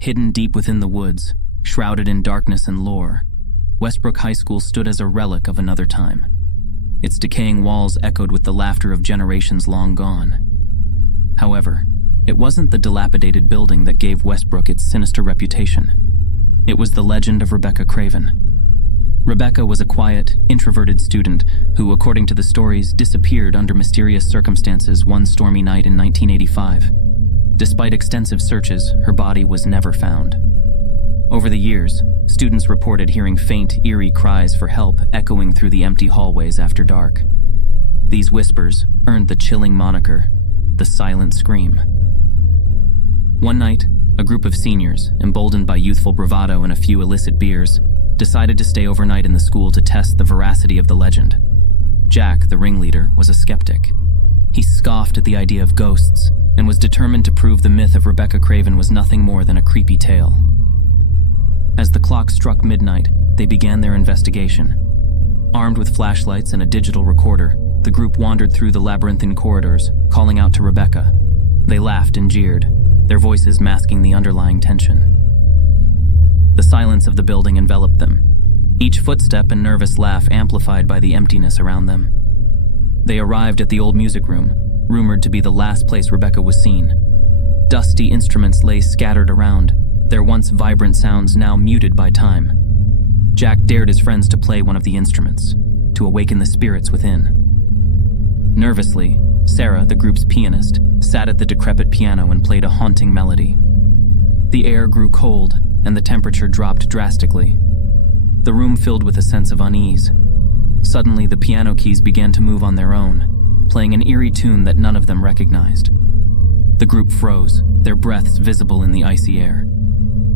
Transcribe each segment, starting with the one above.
Hidden deep within the woods, shrouded in darkness and lore, Westbrook High School stood as a relic of another time. Its decaying walls echoed with the laughter of generations long gone. However, it wasn't the dilapidated building that gave Westbrook its sinister reputation. It was the legend of Rebecca Craven. Rebecca was a quiet, introverted student who, according to the stories, disappeared under mysterious circumstances one stormy night in 1985. Despite extensive searches, her body was never found. Over the years, students reported hearing faint, eerie cries for help echoing through the empty hallways after dark. These whispers earned the chilling moniker, the Silent Scream. One night, a group of seniors, emboldened by youthful bravado and a few illicit beers, decided to stay overnight in the school to test the veracity of the legend. Jack, the ringleader, was a skeptic. He scoffed at the idea of ghosts and was determined to prove the myth of Rebecca Craven was nothing more than a creepy tale. As the clock struck midnight, they began their investigation. Armed with flashlights and a digital recorder, the group wandered through the labyrinthine corridors, calling out to Rebecca. They laughed and jeered, their voices masking the underlying tension. The silence of the building enveloped them, each footstep and nervous laugh amplified by the emptiness around them. They arrived at the old music room, rumored to be the last place Rebecca was seen. Dusty instruments lay scattered around, their once vibrant sounds now muted by time. Jack dared his friends to play one of the instruments, to awaken the spirits within. Nervously, Sarah, the group's pianist, sat at the decrepit piano and played a haunting melody. The air grew cold, and the temperature dropped drastically. The room filled with a sense of unease. Suddenly, the piano keys began to move on their own, playing an eerie tune that none of them recognized. The group froze, their breaths visible in the icy air.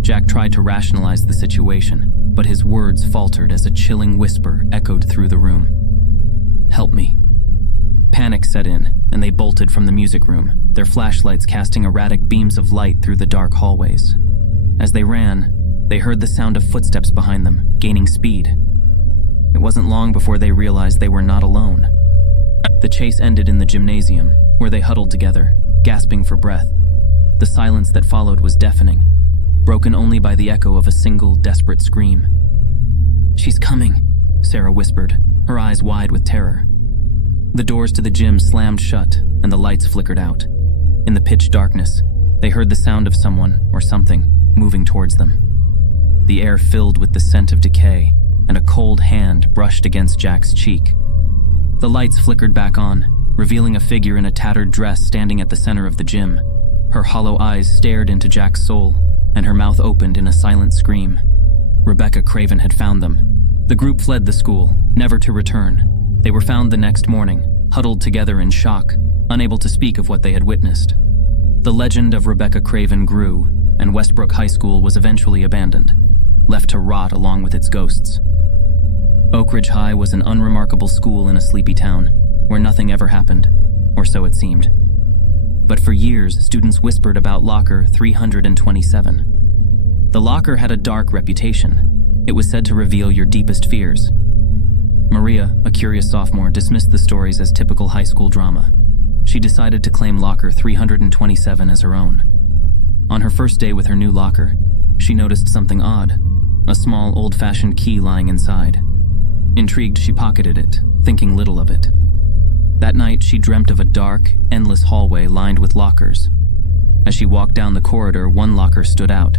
Jack tried to rationalize the situation, but his words faltered as a chilling whisper echoed through the room. "Help me." Panic set in, and they bolted from the music room, their flashlights casting erratic beams of light through the dark hallways. As they ran, they heard the sound of footsteps behind them, gaining speed. It wasn't long before they realized they were not alone. The chase ended in the gymnasium, where they huddled together, gasping for breath. The silence that followed was deafening, broken only by the echo of a single, desperate scream. "She's coming," Sarah whispered, her eyes wide with terror. The doors to the gym slammed shut, and the lights flickered out. In the pitch darkness, they heard the sound of someone, or something, moving towards them. The air filled with the scent of decay, and a cold hand brushed against Jack's cheek. The lights flickered back on, revealing a figure in a tattered dress standing at the center of the gym. Her hollow eyes stared into Jack's soul, and her mouth opened in a silent scream. Rebecca Craven had found them. The group fled the school, never to return. They were found the next morning, huddled together in shock, unable to speak of what they had witnessed. The legend of Rebecca Craven grew, and Westbrook High School was eventually abandoned, left to rot along with its ghosts. Oak Ridge High was an unremarkable school in a sleepy town, where nothing ever happened, or so it seemed. But for years, students whispered about Locker 327. The locker had a dark reputation. It was said to reveal your deepest fears. Maria, a curious sophomore, dismissed the stories as typical high school drama. She decided to claim Locker 327 as her own. On her first day with her new locker, she noticed something odd, a small, old-fashioned key lying inside. Intrigued, she pocketed it, thinking little of it. That night, she dreamt of a dark, endless hallway lined with lockers. As she walked down the corridor, one locker stood out,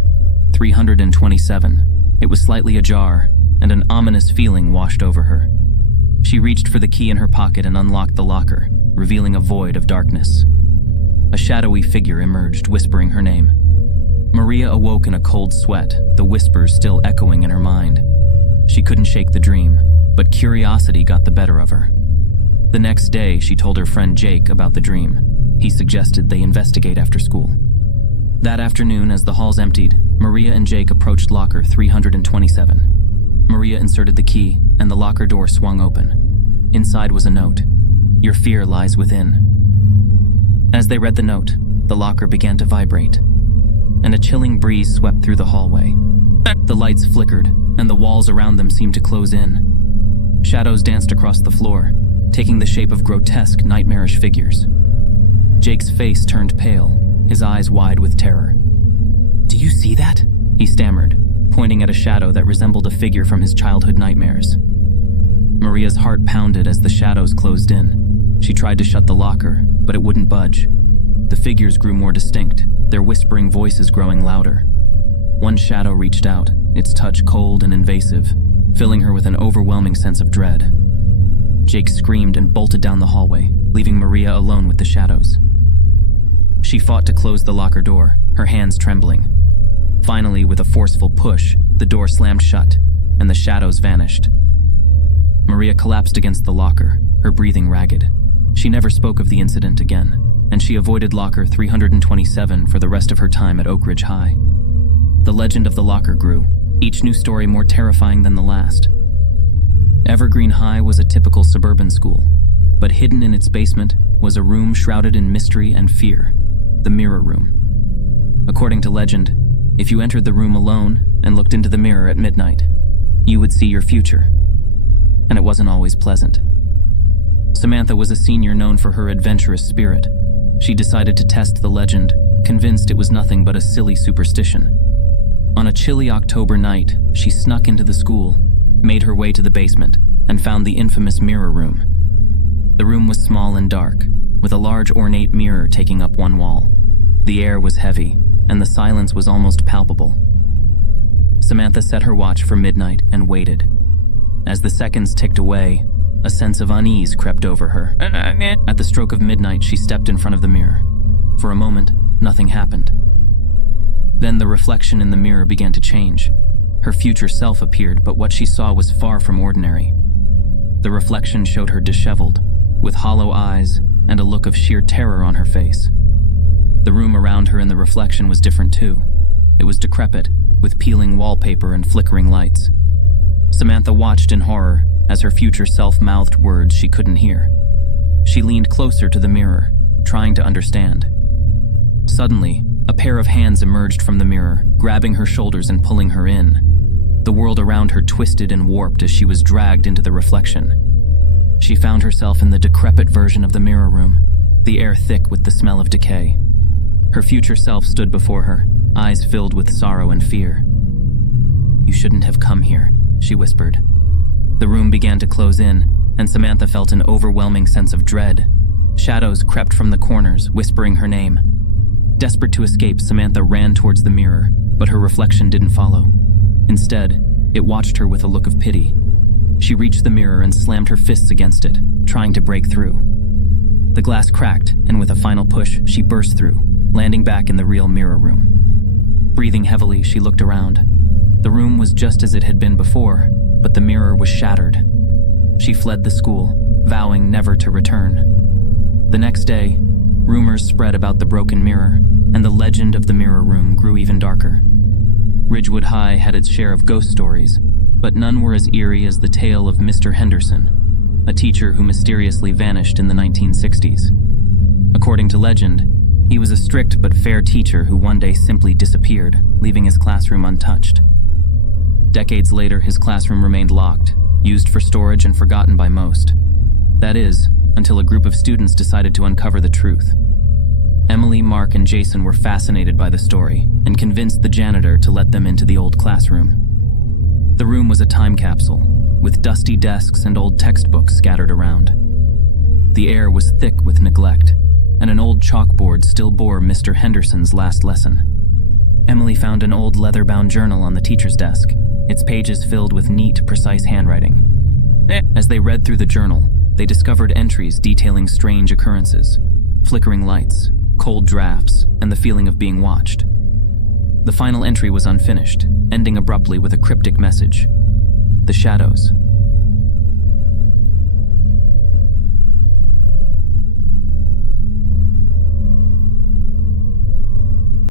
327. It was slightly ajar, and an ominous feeling washed over her. She reached for the key in her pocket and unlocked the locker, revealing a void of darkness. A shadowy figure emerged, whispering her name. Maria awoke in a cold sweat, the whispers still echoing in her mind. She couldn't shake the dream, but curiosity got the better of her. The next day, she told her friend Jake about the dream. He suggested they investigate after school. That afternoon, as the halls emptied, Maria and Jake approached locker 327. Maria inserted the key, and the locker door swung open. Inside was a note. "Your fear lies within." As they read the note, the locker began to vibrate, and a chilling breeze swept through the hallway. The lights flickered, and the walls around them seemed to close in. Shadows danced across the floor, taking the shape of grotesque, nightmarish figures. Jake's face turned pale, his eyes wide with terror. "Do you see that?" he stammered, pointing at a shadow that resembled a figure from his childhood nightmares. Maria's heart pounded as the shadows closed in. She tried to shut the locker, but it wouldn't budge. The figures grew more distinct, their whispering voices growing louder. One shadow reached out, its touch cold and invasive, filling her with an overwhelming sense of dread. Jake screamed and bolted down the hallway, leaving Maria alone with the shadows. She fought to close the locker door, her hands trembling. Finally, with a forceful push, the door slammed shut, and the shadows vanished. Maria collapsed against the locker, her breathing ragged. She never spoke of the incident again, and she avoided locker 327 for the rest of her time at Oak Ridge High. The legend of the locker grew, each new story more terrifying than the last. Evergreen High was a typical suburban school, but hidden in its basement was a room shrouded in mystery and fear, the Mirror Room. According to legend, if you entered the room alone and looked into the mirror at midnight, you would see your future. And it wasn't always pleasant. Samantha was a senior known for her adventurous spirit. She decided to test the legend, convinced it was nothing but a silly superstition. On a chilly October night, she snuck into the school, made her way to the basement, and found the infamous Mirror Room. The room was small and dark, with a large ornate mirror taking up one wall. The air was heavy, and the silence was almost palpable. Samantha set her watch for midnight and waited. As the seconds ticked away, a sense of unease crept over her. At the stroke of midnight, she stepped in front of the mirror. For a moment, nothing happened. Then the reflection in the mirror began to change. Her future self appeared, but what she saw was far from ordinary. The reflection showed her disheveled, with hollow eyes and a look of sheer terror on her face. The room around her in the reflection was different too. It was decrepit, with peeling wallpaper and flickering lights. Samantha watched in horror as her future self mouthed words she couldn't hear. She leaned closer to the mirror, trying to understand. Suddenly, a pair of hands emerged from the mirror, grabbing her shoulders and pulling her in. The world around her twisted and warped as she was dragged into the reflection. She found herself in the decrepit version of the Mirror Room, the air thick with the smell of decay. Her future self stood before her, eyes filled with sorrow and fear. "You shouldn't have come here," she whispered. The room began to close in, and Samantha felt an overwhelming sense of dread. Shadows crept from the corners, whispering her name. Desperate to escape, Samantha ran towards the mirror, but her reflection didn't follow. Instead, it watched her with a look of pity. She reached the mirror and slammed her fists against it, trying to break through. The glass cracked, and with a final push, she burst through, landing back in the real Mirror Room. Breathing heavily, she looked around. The room was just as it had been before, but the mirror was shattered. She fled the school, vowing never to return. The next day, rumors spread about the broken mirror, and the legend of the Mirror Room grew even darker. Ridgewood High had its share of ghost stories, but none were as eerie as the tale of Mr. Henderson, a teacher who mysteriously vanished in the 1960s. According to legend, he was a strict but fair teacher who one day simply disappeared, leaving his classroom untouched. Decades later, his classroom remained locked, used for storage and forgotten by most. That is, until a group of students decided to uncover the truth. Emily, Mark, and Jason were fascinated by the story and convinced the janitor to let them into the old classroom. The room was a time capsule, with dusty desks and old textbooks scattered around. The air was thick with neglect, and an old chalkboard still bore Mr. Henderson's last lesson. Emily found an old leather-bound journal on the teacher's desk, its pages filled with neat, precise handwriting. As they read through the journal, they discovered entries detailing strange occurrences, flickering lights, cold drafts, and the feeling of being watched. The final entry was unfinished, ending abruptly with a cryptic message. The shadows,